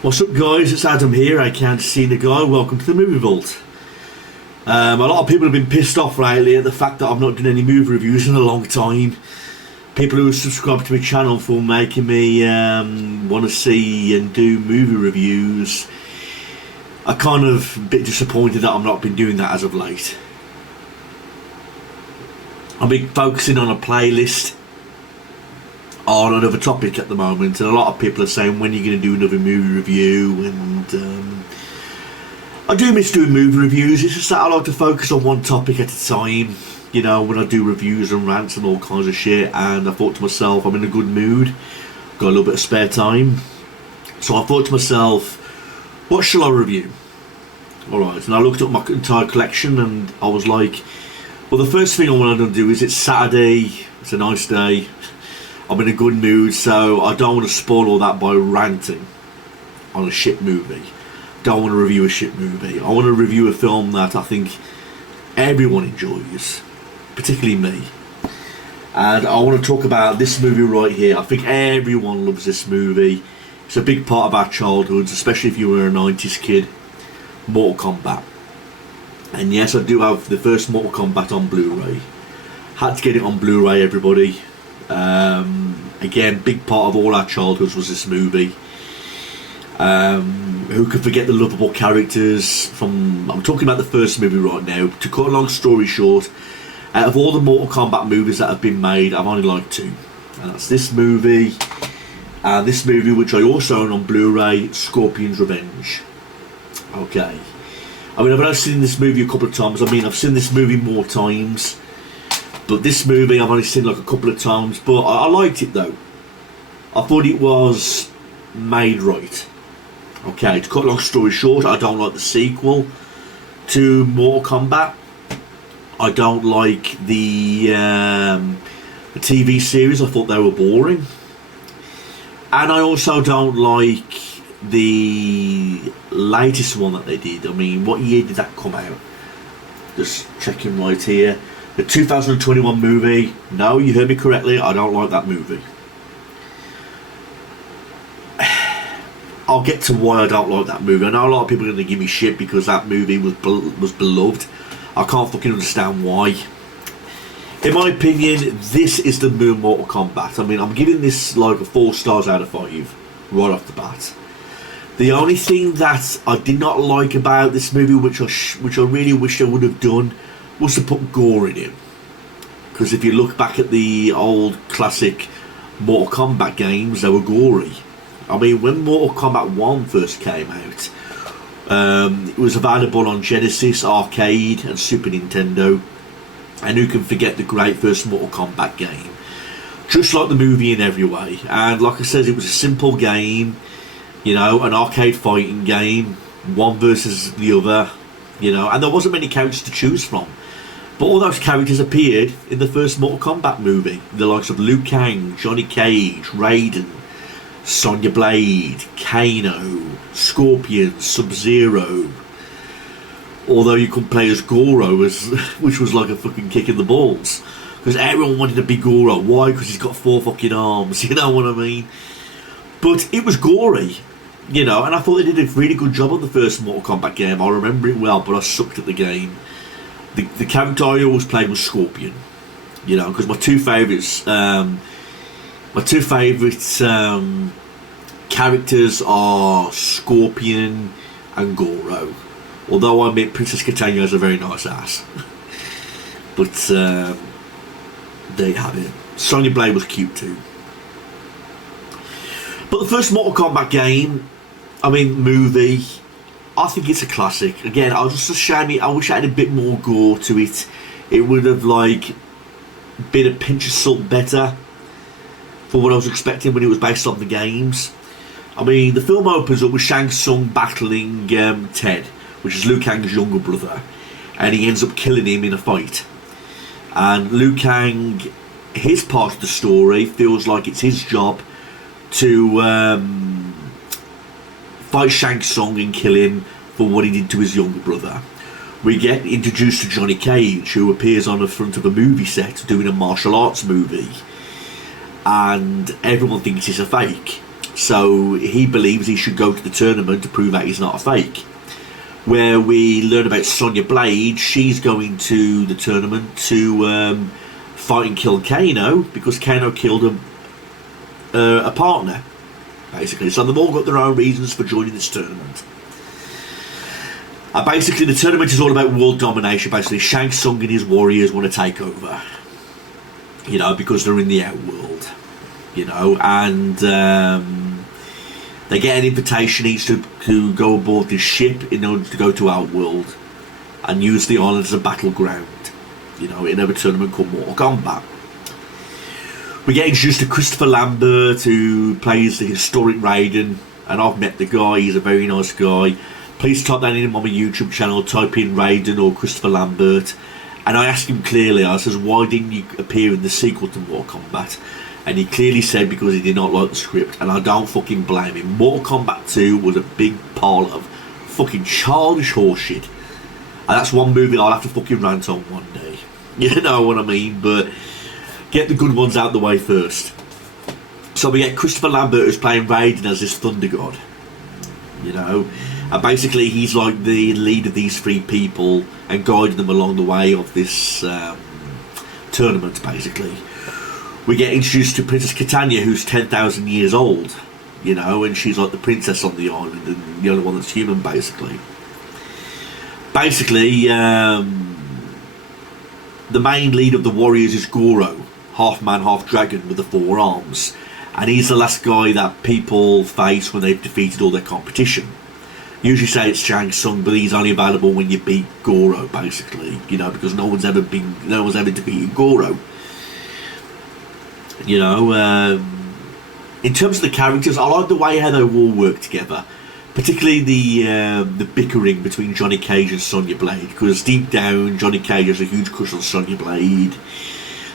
What's up, guys? It's Adam here. I can't see the guy. Welcome to the Movie Vault. A lot of people have been pissed off lately at the fact that I've not done any movie reviews in a long time. People who have subscribed to my channel for making me want to see and do movie reviews. I'm kind of a bit disappointed that I've not been doing that as of late. I've been focusing on a playlist on another topic at the moment, and a lot of people are saying, when are you going to do another movie review? And I do miss doing movie reviews. It's just that I like to focus on one topic at a time, you know, when I do reviews and rants and all kinds of shit. And I thought to myself, I'm in a good mood, got a little bit of spare time, so I thought to myself, what shall I review? Alright, and I looked at my entire collection and I was like, well, the first thing I want to do is, it's Saturday, it's a nice day, I'm in a good mood, so I don't want to spoil all that by ranting on a shit movie. Don't want to review a shit movie. I want to review a film that I think everyone enjoys, particularly me. And I want to talk about this movie right here. I think everyone loves this movie. It's a big part of our childhoods, especially if you were a 90s kid. Mortal Kombat. And yes, I do have the first Mortal Kombat on Blu-ray. Had to get it on Blu-ray, everybody. Again, big part of all our childhoods was this movie. Who could forget the lovable characters from... I'm talking about the first movie right now. To cut a long story short, out of all the Mortal Kombat movies that have been made, I've only liked two. And that's this movie, and this movie, which I also own on Blu-ray, Scorpion's Revenge. Okay. I mean, I've only seen this movie a couple of times. I mean, I've seen this movie more times, but this movie I've only seen like a couple of times. But I liked it though. I thought it was made right. Okay, to cut a long story short, I don't like the sequel to Mortal Kombat. I don't like the TV series. I thought they were boring. And I also don't like the latest one that they did. I mean, what year did that come out? Just checking right here. The 2021 movie. No, you heard me correctly. I don't like that movie. I'll get to why I don't like that movie. I know a lot of people are going to give me shit because that movie was beloved. I can't fucking understand why. In my opinion, this is the new Mortal Kombat. I mean, I'm giving this like a 4 stars out of 5 right off the bat. The only thing that I did not like about this movie, which I really wish I would have done, was to put gore in it. Because if you look back at the old classic Mortal Kombat games, they were gory. I mean, when Mortal Kombat 1 first came out, it was available on Genesis, Arcade and Super Nintendo. And who can forget the great first Mortal Kombat game? Just like the movie in every way. And like I said, it was a simple game, you know, an arcade fighting game, one versus the other, you know, and there wasn't many characters to choose from. But all those characters appeared in the first Mortal Kombat movie. The likes of Liu Kang, Johnny Cage, Raiden, Sonya Blade, Kano, Scorpion, Sub-Zero. Although you could play as Goro, which was like a fucking kick in the balls. Because everyone wanted to be Goro. Why? Because he's got 4 fucking arms, you know what I mean? But it was gory, you know, and I thought they did a really good job on the first Mortal Kombat game. I remember it well, but I sucked at the game. The character I always played was Scorpion, you know, because my two favourites, characters are Scorpion and Goro. Although I admit Princess Catania has a very nice ass. But there you have it. Sonya Blade was cute too. But the first Mortal Kombat game, I mean movie, I think it's a classic. Again, I was just ashamed. I wish I had a bit more gore to it. It would have like been a pinch of salt better for what I was expecting when it was based on the games. I mean, the film opens up with Shang Tsung battling Ted, which is Liu Kang's younger brother, and he ends up killing him in a fight. And Liu Kang, his part of the story, feels like it's his job to fight Shang Tsung and kill him for what he did to his younger brother. We get introduced to Johnny Cage, who appears on the front of a movie set doing a martial arts movie, and everyone thinks it's a fake. So he believes he should go to the tournament to prove that he's not a fake. Where we learn about Sonya Blade, she's going to the tournament to fight and kill Kano because Kano killed a partner, basically. So they've all got their own reasons for joining this tournament. Basically, the tournament is all about world domination. Basically, Shang Tsung and his warriors want to take over, you know, because they're in the outworld, you know, and they get an invitation each to go aboard this ship in order to go to Outworld and use the island as a battleground, you know, in a tournament called Mortal Kombat. We get introduced to Christopher Lambert, who plays the historic Raiden, and I've met the guy. He's a very nice guy. Please type that in on my YouTube channel, type in Raiden or Christopher Lambert, and I asked him clearly, I says, why didn't you appear in the sequel to Mortal Kombat? And he clearly said because he did not like the script, and I don't fucking blame him. Mortal Kombat 2 was a big pile of fucking childish horseshit, and that's one movie I'll have to fucking rant on one day. You know what I mean? But get the good ones out the way first. So we get Christopher Lambert, who's playing Raiden as this Thunder God, you know, and basically he's like the lead of these three people and guiding them along the way of this tournament, basically. We get introduced to Princess Catania, who's 10,000 years old, you know, and she's like the princess on the island and the only one that's human, basically. Basically, the main lead of the warriors is Goro, half man, half dragon with the 4 arms, and he's the last guy that people face when they've defeated all their competition. Usually say it's Shang Tsung, but he's only available when you beat Goro, basically, you know, because no one's ever defeated Goro. You know, in terms of the characters, I like the way how they all work together, particularly the bickering between Johnny Cage and Sonya Blade, because deep down Johnny Cage has a huge crush on Sonya Blade.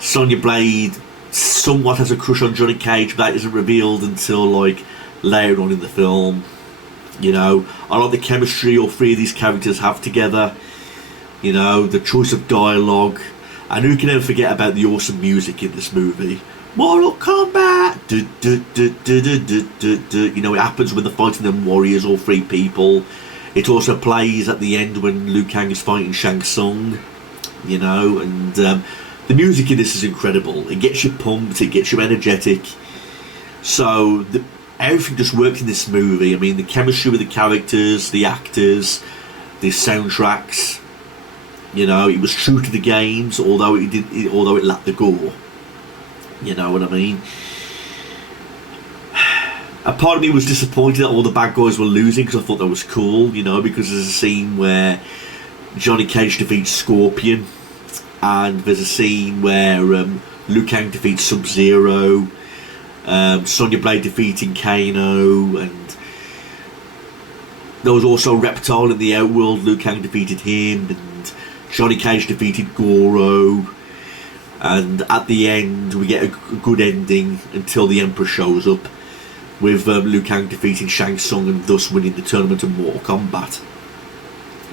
Sonya Blade somewhat has a crush on Johnny Cage, but that isn't revealed until like later on in the film. You know, I like the chemistry all three of these characters have together, you know, the choice of dialogue, and who can ever forget about the awesome music in this movie. Mortal Kombat! You know, it happens when they're fighting them warriors, all three people. It also plays at the end when Liu Kang is fighting Shang Tsung, you know, and the music in this is incredible. It gets you pumped, it gets you energetic. So, everything just worked in this movie. I mean, the chemistry with the characters, the actors, the soundtracks, you know, it was true to the games, although it lacked the gore. You know what I mean? A part of me was disappointed that all the bad guys were losing because I thought that was cool, you know, because there's a scene where Johnny Cage defeats Scorpion, and there's a scene where Liu Kang defeats Sub-Zero, Sonya Blade defeating Kano, and there was also Reptile in the Outworld. Liu Kang defeated him, and Johnny Cage defeated Goro. And at the end, we get a good ending until the Emperor shows up, with Liu Kang defeating Shang Tsung and thus winning the tournament of Mortal Kombat.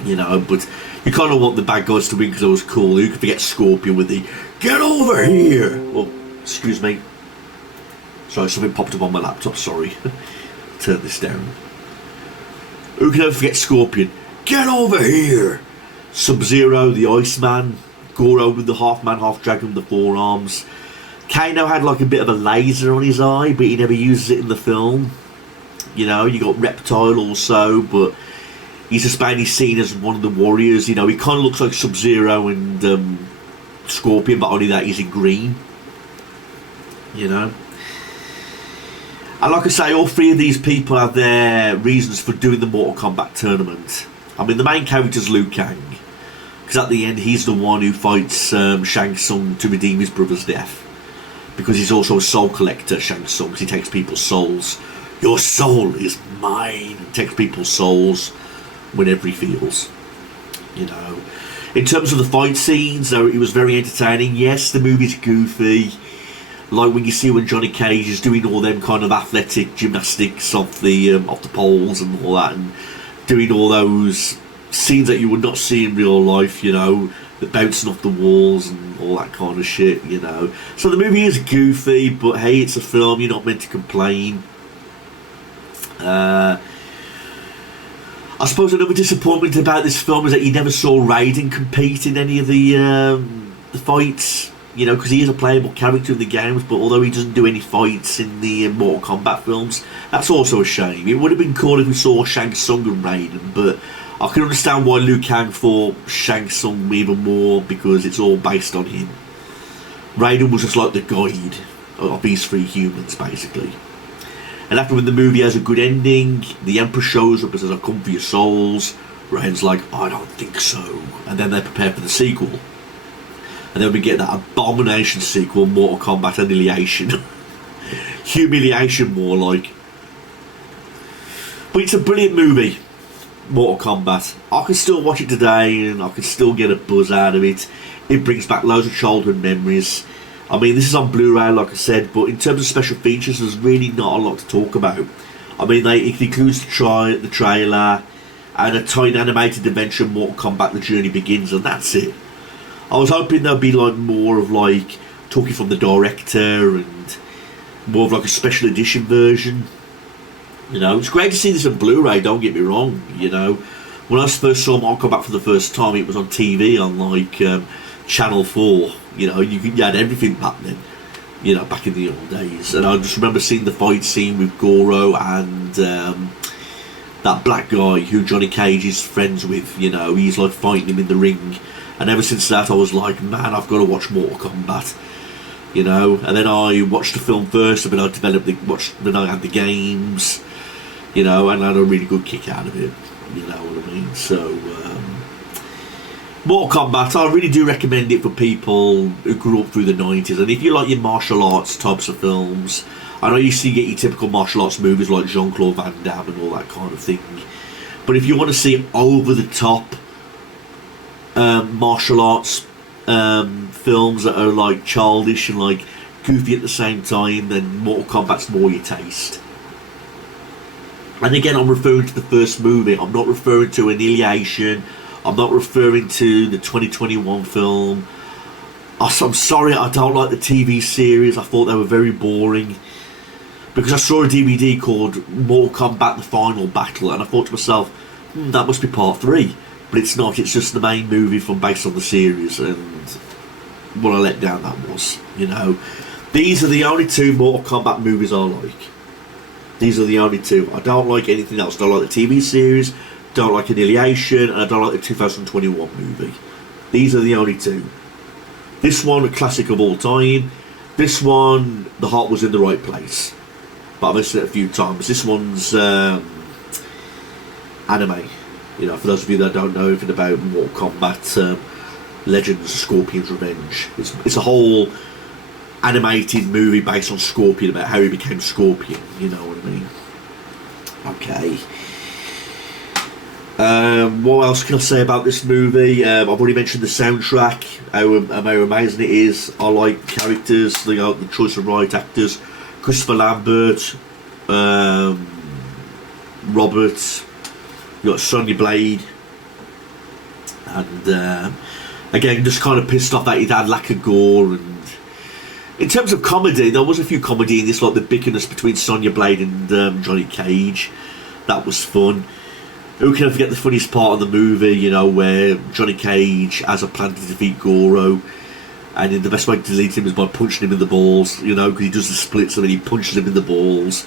You know, but you kind of want the bad guys to win because it was cool. You could forget Scorpion with the "Get over here!" Oh, excuse me. Sorry, something popped up on my laptop. Sorry. Turn this down. Who can ever forget Scorpion? Get over here! Sub-Zero, the Iceman. Goro with the half man, half dragon with the 4 arms. Kano had like a bit of a laser on his eye, but he never uses it in the film. You know, you got Reptile also, but he's just mainly seen as one of the warriors. You know, he kind of looks like Sub-Zero and Scorpion, but only that he's in green. You know. And like I say, all three of these people have their reasons for doing the Mortal Kombat tournament. I mean, the main character's Liu Kang, because at the end he's the one who fights Shang Tsung to redeem his brother's death. Because he's also a soul collector, Shang Tsung, because he takes people's souls. Your soul is mine. He takes people's souls whenever he feels. You know. In terms of the fight scenes, though, it was very entertaining. Yes, the movie's goofy. Like when you see when Johnny Cage is doing all them kind of athletic gymnastics off the poles and all that, and doing all those scenes that you would not see in real life, you know, the bouncing off the walls and all that kind of shit, you know. So the movie is goofy, but hey, it's a film, you're not meant to complain. I suppose another disappointment about this film is that you never saw Raiden compete in any of the fights. You know, because he is a playable character in the games, but although he doesn't do any fights in the Mortal Kombat films, that's also a shame. It would have been cool if we saw Shang Tsung and Raiden, but I can understand why Liu Kang thought Shang Tsung even more, because it's all based on him. Raiden was just like the guide of these three humans, basically. And after when the movie has a good ending, the Emperor shows up and says, "I've come for your souls." Raiden's like, "I don't think so." And then they're prepared for the sequel. And then we get that abomination sequel, Mortal Kombat Annihilation. Humiliation, more like. But it's a brilliant movie, Mortal Kombat. I can still watch it today and I can still get a buzz out of it. It brings back loads of childhood memories. I mean, this is on Blu-ray, like I said, but in terms of special features, there's really not a lot to talk about. I mean, it includes the trailer and a tiny animated adventure, Mortal Kombat: The Journey Begins, and that's it. I was hoping there'd be like more of like talking from the director and more of like a special edition version. You know, it's great to see this on Blu-ray, don't get me wrong. You know, when I first saw Mortal Kombat for the first time, it was on TV on like Channel 4. You know, you had everything back then, you know, back in the old days. And I just remember seeing the fight scene with Goro and that black guy who Johnny Cage is friends with. You know, he's like fighting him in the ring. And ever since that, I was like, man, I've got to watch Mortal Kombat. You know, and then I watched the film first, and then I then I had the games, you know, and I had a really good kick out of it. You know what I mean? So, Mortal Kombat, I really do recommend it for people who grew up through the 90s. And if you like your martial arts types of films, I know you get your typical martial arts movies like Jean-Claude Van Damme and all that kind of thing. But if you want to see over-the-top martial arts films that are like childish and like goofy at the same time, then Mortal Kombat's more your taste. And again, I'm referring to the first movie. I'm not referring to Annihilation. I'm not referring to the 2021 film. I'm sorry, I don't like the TV series. I thought they were very boring. Because I saw a DVD called Mortal Kombat: The Final Battle, and I thought to myself, that must be part 3. But it's not, it's just the main movie based on the series, and what a letdown that was, you know. These are the only 2 Mortal Kombat movies I like. These are the only 2. I don't like anything else. I don't like the TV series, don't like Annihilation, and I don't like the 2021 movie. These are the only 2. This one, a classic of all time. This one, the heart was in the right place. But I've mentioned it a few times. This one's anime. You know, for those of you that don't know anything about Mortal Kombat, Legends, Scorpion's Revenge. It's a whole animated movie based on Scorpion, about how he became Scorpion. You know what I mean? Okay. What else can I say about this movie? I've already mentioned the soundtrack, how amazing it is. I like characters, the choice of right actors. Christopher Lambert, Robert, you got Sonya Blade, and again, just kind of pissed off that it had lack of gore. And in terms of comedy, there was a few comedy in this, like the bickerness between Sonya Blade and Johnny Cage. That was fun. Who can forget the funniest part of the movie, you know, where Johnny Cage has a plan to defeat Goro, and the best way to delete him is by punching him in the balls, you know, because he does the splits and then he punches him in the balls.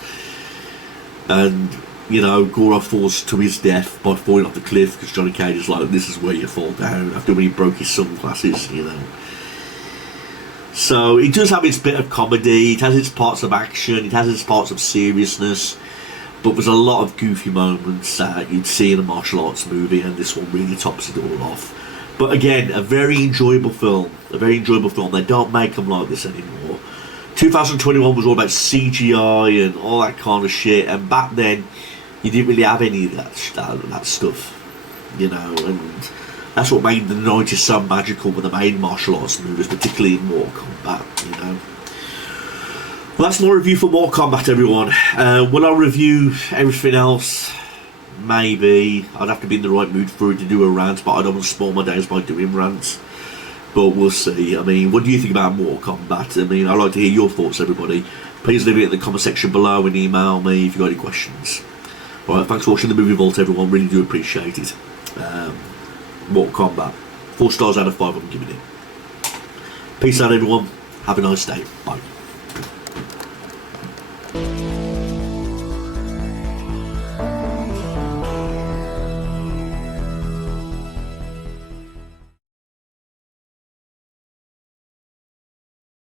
And, you know, Goro falls to his death by falling off the cliff because Johnny Cage is like, this is where you fall down, after when he broke his sunglasses, you know. So it does have its bit of comedy, it has its parts of action, it has its parts of seriousness, but there's a lot of goofy moments that you'd see in a martial arts movie, and this one really tops it all off. But again, a very enjoyable film. They don't make them like this anymore. 2021 was all about CGI and all that kind of shit, and back then you didn't really have any of that stuff, you know, and that's what made the 90s so magical when they made martial arts movies, particularly in Mortal Kombat, you know. Well, that's my review for Mortal Kombat, everyone. Will I review everything else? Maybe. I'd have to be in the right mood for it to do a rant, but I don't want to spoil my days by doing rants. But we'll see. I mean, what do you think about Mortal Kombat? I mean, I'd like to hear your thoughts, everybody. Please leave it in the comment section below and email me if you've got any questions. Alright, thanks for watching the Movie Vault, everyone. Really do appreciate it. Mortal Kombat. 4 stars out of 5 I'm giving it. Peace out, everyone. Have a nice day. Bye.